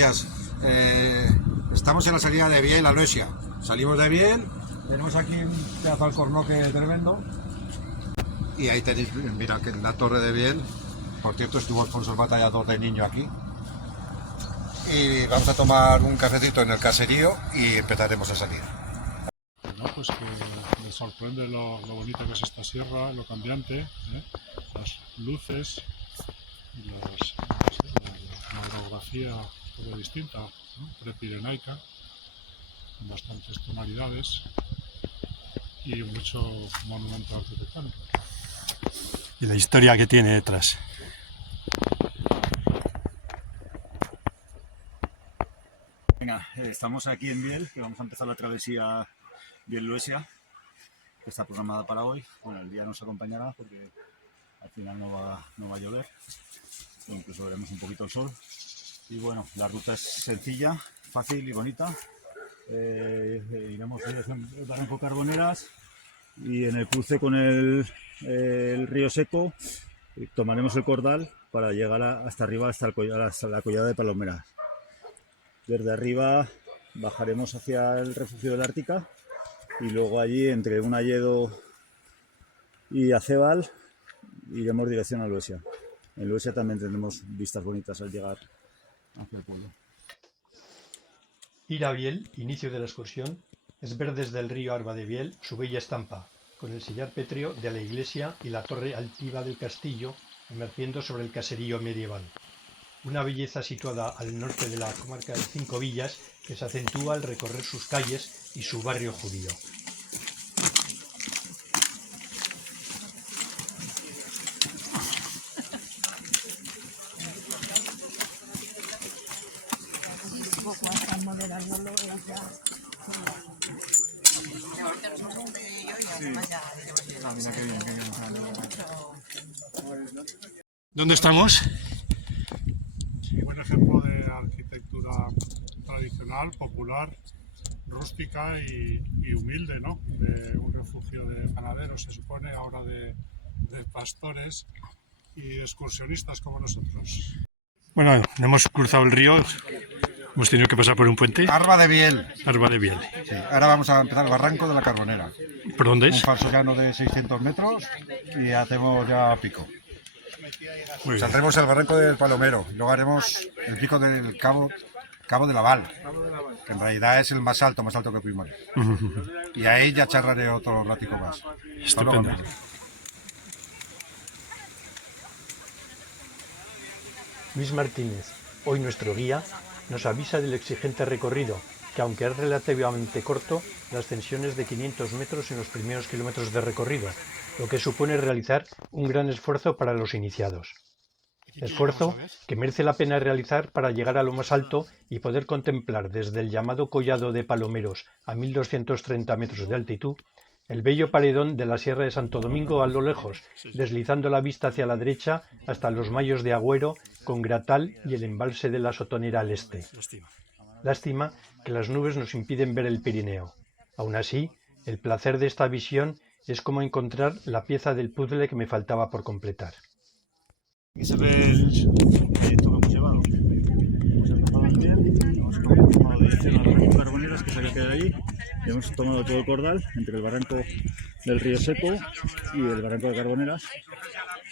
días. Estamos en la salida de Biel a Loesia. Salimos de Biel, tenemos aquí un pedazo de alcornoque tremendo. Y ahí tenéis, mira, que la torre de Biel. Por cierto, estuvo Sponsor Batallador de niño aquí. Y vamos a tomar un cafecito en el caserío y empezaremos a salir. No, pues que me sorprende lo bonito que es esta sierra, lo cambiante, las luces, la orografía todo distinta, ¿no? Prepirenaica, con bastantes tonalidades y mucho monumento arquitectónico. Y la historia que tiene detrás. Venga, estamos aquí en Biel, que vamos a empezar la travesía Biel-Loesia, que está programada para hoy. Bueno, el día nos acompañará porque al final no va a llover, o incluso veremos un poquito el sol. Y bueno, la ruta es sencilla, fácil y bonita. Iremos el barranco Carboneras y en el cruce con el río Seco tomaremos el cordal para llegar hasta arriba, hasta la collada de Palomeras. Desde arriba bajaremos hacia el refugio de la Ártica y luego allí entre un Alledo y Acebal iremos dirección a Loesia. En Loesia también tendremos vistas bonitas al llegar hacia el pueblo. Ir a Biel, inicio de la excursión, es ver desde el río Arba de Biel su bella estampa, con el sillar pétreo de la iglesia y la torre altiva del castillo emergiendo sobre el caserío medieval. Una belleza situada al norte de la comarca de Cinco Villas que se acentúa al recorrer sus calles y su barrio judío. ¿Dónde estamos? Un buen ejemplo de arquitectura tradicional, popular, rústica y humilde, ¿no? De un refugio de ganaderos, se supone, ahora de pastores y excursionistas como nosotros. Bueno, no hemos cruzado el río, hemos tenido que pasar por un puente. Arba de Biel. Arba de Biel. Sí, ahora vamos a empezar el barranco de la Carbonera. ¿Por dónde Un es? falso llano de 600 metros y hacemos ya pico. Muy bien. Saldremos el barranco del Palomero, luego haremos el pico del Cabo de la Val, que en realidad es el más alto que Primor. Y ahí ya charlaré otro ratico más. Estupendo. Luis Martínez, hoy nuestro guía, nos avisa del exigente recorrido, que aunque es relativamente corto, la ascensión es de 500 metros en los primeros kilómetros de recorrido, lo que supone realizar un gran esfuerzo para los iniciados. Esfuerzo que merece la pena realizar para llegar a lo más alto y poder contemplar desde el llamado Collado de Palomeros a 1230 metros de altitud el bello paredón de la Sierra de Santo Domingo a lo lejos, deslizando la vista hacia la derecha hasta los Mayos de Agüero con Gratal y el embalse de la Sotonera al este. Lástima que las nubes nos impiden ver el Pirineo. Aún así, el placer de esta visión es como encontrar la pieza del puzzle que me faltaba por completar. Aquí se ve el trayecto que hemos llevado. Hemos empezado en Biel, hemos tomado dirección al barranco Carboneras, que es el que queda allí, y hemos tomado todo el cordal entre el barranco del río Seco y el barranco de Carboneras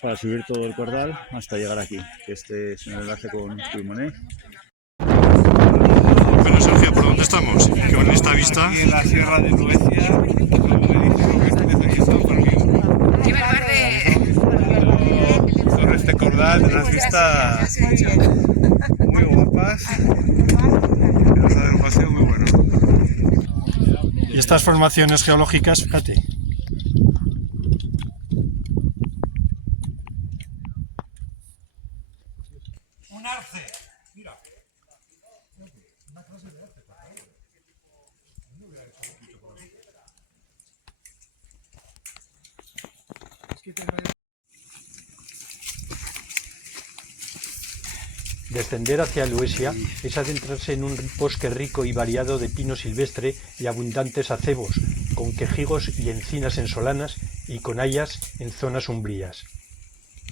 para subir todo el cordal hasta llegar aquí, que este es un enlace con Pulmoné. Bueno, Sergio, ¿por dónde estamos? Que con esta vista... Aquí en la Sierra de Loesia, como me dice, sobre este cordal, unas vistas muy guapas, nos da un paseo muy bueno. Y estas formaciones geológicas, fíjate. Un arce, mira. Descender hacia Loesia es adentrarse en un bosque rico y variado de pino silvestre y abundantes acebos, con quejigos y encinas en solanas y con hayas en zonas umbrías.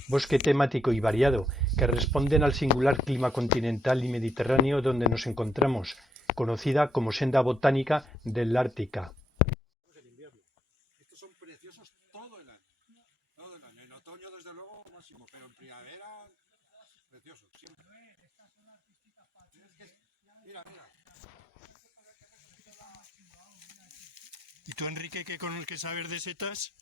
bosque temático y variado que responden al singular clima continental y mediterráneo donde nos encontramos, conocida como senda botánica del Ártica. Estos son preciosos todo el año. Todo el año. En otoño, desde luego, máximo, pero en primavera, preciosos. Siempre. Mira, mira. ¿Y tú, Enrique, qué conoces saber de setas?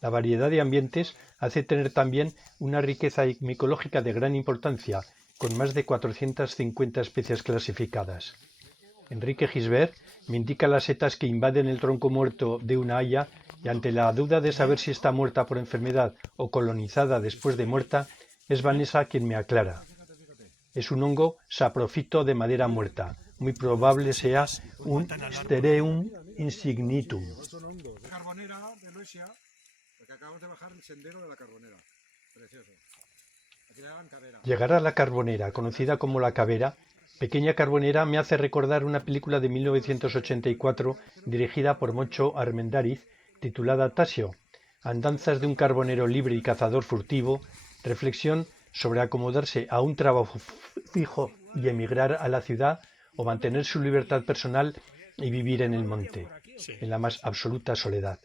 La variedad de ambientes hace tener también una riqueza micológica de gran importancia, con más de 450 especies clasificadas. Enrique Gisbert me indica las setas que invaden el tronco muerto de una haya y ante la duda de saber si está muerta por enfermedad o colonizada después de muerta, es Vanessa quien me aclara. Es un hongo saprofito de madera muerta. Muy probable sea un Stereum insignitum. Carbonera de Luesia, porque acabamos de bajar el sendero de la Carbonera. Precioso. Aquí le llaman Cavera. Llegar a la Carbonera, conocida como la Cavera, pequeña carbonera, me hace recordar una película de 1984 dirigida por Moncho Armendáriz, titulada Tasio, andanzas de un carbonero libre y cazador furtivo, reflexión sobre acomodarse a un trabajo fijo y emigrar a la ciudad o mantener su libertad personal y vivir en el monte, en la más absoluta soledad.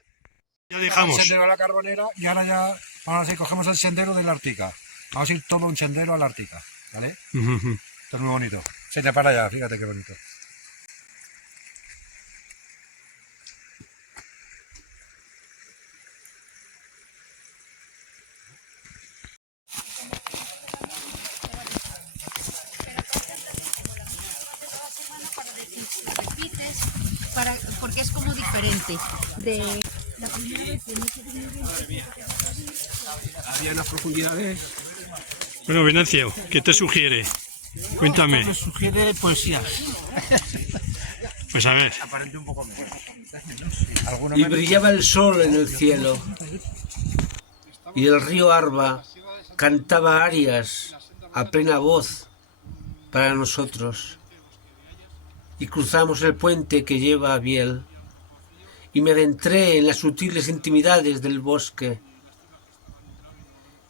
Ya El dejamos. sendero de la Carbonera y ahora sí cogemos el sendero del Ártica. Vamos a ir todo un sendero al Ártica, ¿vale? Esto es muy bonito. Se te para allá, fíjate qué bonito. Porque es como diferente de la primera vez que había unas profundidades. Bueno, Venancio, ¿qué te sugiere? Cuéntame. Me sugiere poesías. Pues a ver. Aparente un poco mejor. Y brillaba el sol en el cielo. Y el río Arba cantaba arias a plena voz para nosotros. Y cruzamos el puente que lleva a Biel. Y me adentré en las sutiles intimidades del bosque.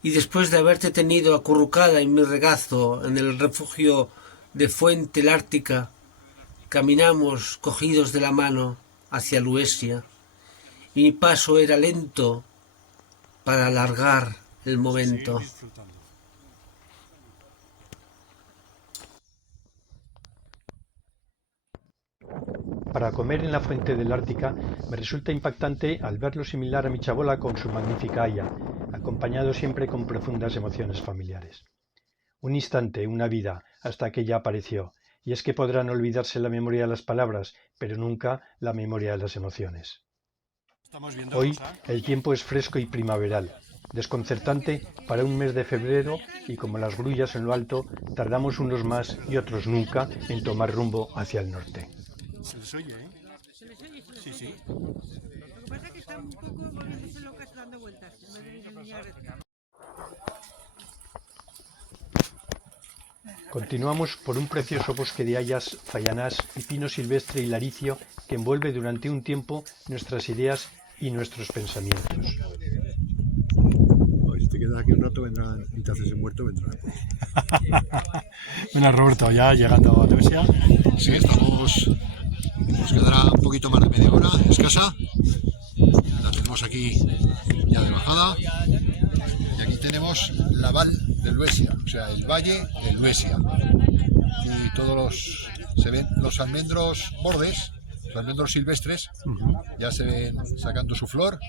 Y después de haberte tenido acurrucada en mi regazo en el refugio de Fuente Lártica, caminamos cogidos de la mano hacia Luesia, y mi paso era lento para alargar el momento. Para comer en la fuente del Ártica me resulta impactante al verlo similar a mi chabola con su magnífica haya, acompañado siempre con profundas emociones familiares. Un instante, una vida, hasta que ella apareció, y es que podrán olvidarse la memoria de las palabras, pero nunca la memoria de las emociones. Hoy el tiempo es fresco y primaveral, desconcertante para un mes de febrero y como las grullas en lo alto, tardamos unos más y otros nunca en tomar rumbo hacia el norte. Se les oye, ¿eh? ¿Se les oye? Sí, sí. Lo que pasa es que están un poco volviéndose locas dando vueltas. Continuamos por un precioso bosque de hayas, fayanás y pino silvestre y laricio que envuelve durante un tiempo nuestras ideas y nuestros pensamientos. Si te quedas aquí un rato vendrán, y te haces el muerto, vendrán. Bueno, Roberto, ya llegando a Luesia. Sí, estamos. Nos quedará un poquito más de media hora, escasa. La tenemos aquí ya de bajada. Y aquí tenemos la Val de Luesia, o sea, el valle de Luesia. Y se ven los almendros bordes, los almendros silvestres, ya se ven sacando su flor.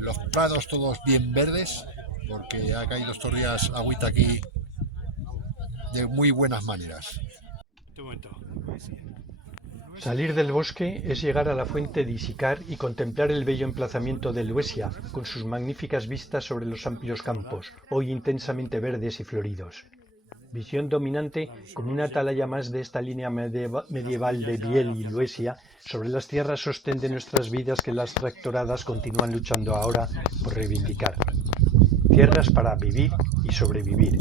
Los prados todos bien verdes, porque ha caído estos días agüita aquí de muy buenas maneras. Salir del bosque es llegar a la fuente de Isicar y contemplar el bello emplazamiento de Luesia, con sus magníficas vistas sobre los amplios campos, hoy intensamente verdes y floridos. Visión dominante como una atalaya más de esta línea medieval de Biel y Luesia sobre las tierras sostén de nuestras vidas que las tractoradas continúan luchando ahora por reivindicar. Tierras para vivir y sobrevivir.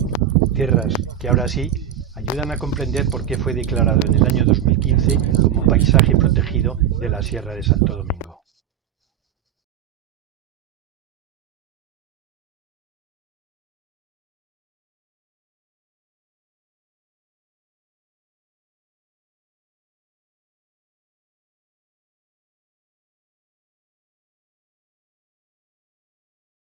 Tierras que ahora sí ayudan a comprender por qué fue declarado en el año 2015 como paisaje protegido de la Sierra de Santo Domingo.